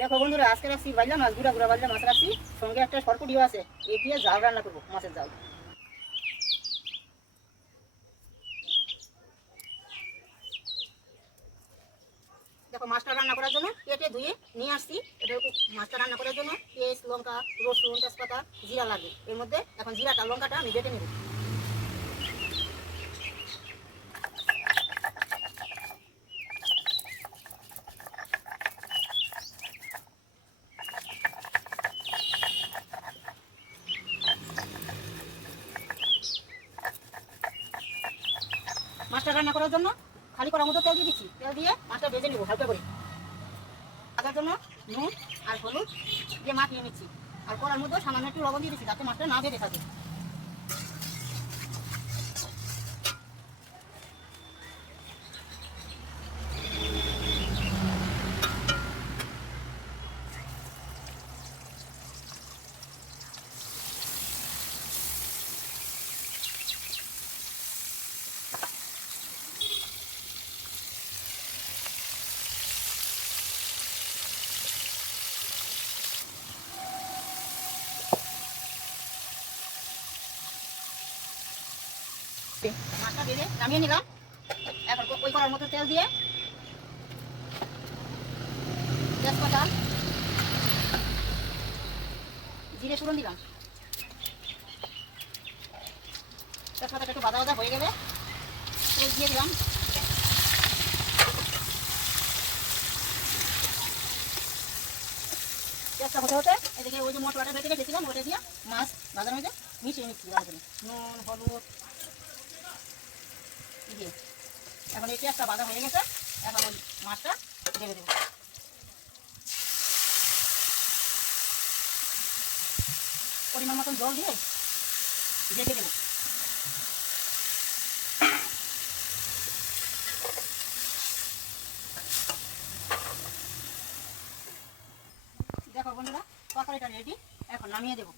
দেখো বন্ধুরা, আজকে রাখছি বাইলা মাছ, গুড়া গুড়া বাইলা মাছ রাখছি, সঙ্গে একটা সরপুটিও আছে। এই দিয়ে জাল রান্না করবো, মাছের জাল। দেখো মাছটা রান্না করার জন্য কেটে ধুয়ে নিয়ে আসছি। এটা মাছটা রান্না করার জন্য পেঁয়াজ, লঙ্কা, রসুন, তেজপাতা, জিরা লাগে। এর মধ্যে এখন জিরাটা লঙ্কাটা আমি বেটে নেব। মাছটা রান্না করার জন্য খালি করার মতো তেল দিয়ে দিচ্ছি। তেল দিয়ে মাছটা ভেজে নেবো হালকা করে। ভাজার জন্য নুন আর হলুদ দিয়ে মাখিয়ে নিচ্ছি। আর করার মধ্যে সামান্য একটু লবণ দিয়ে দিচ্ছি, যাতে মাছটা না বেড়ে থাকে। মাছটা ভেজে নামিয়ে নিলাম। এখন ওই করার মতো তেল দিয়ে তেজপাতা, জিরে ফোড়ন দিলাম। তেজপাতাটা একটু ভাজা ভাজা হয়ে গেলে তেল দিয়ে দিলাম। তেলটা হতে হতে এদিকে ওই যে মশলাটা বেটে রেখেছিলাম, ওটা দিয়ে মাছ ভাজার মধ্যে মিশিয়ে নিচ্ছি। নুন, হলুদ দিয়ে এখন এই পেঁয়াজটা ভাজা হয়ে গেছে। এখন ওই মাছটা ঢেলে দেবো। পরিমাণ মতন জল দিয়ে ঢেকে দেবো। দেখো বন্ধুরা, তরকারিটা রেডি, এখন নামিয়ে দেবো।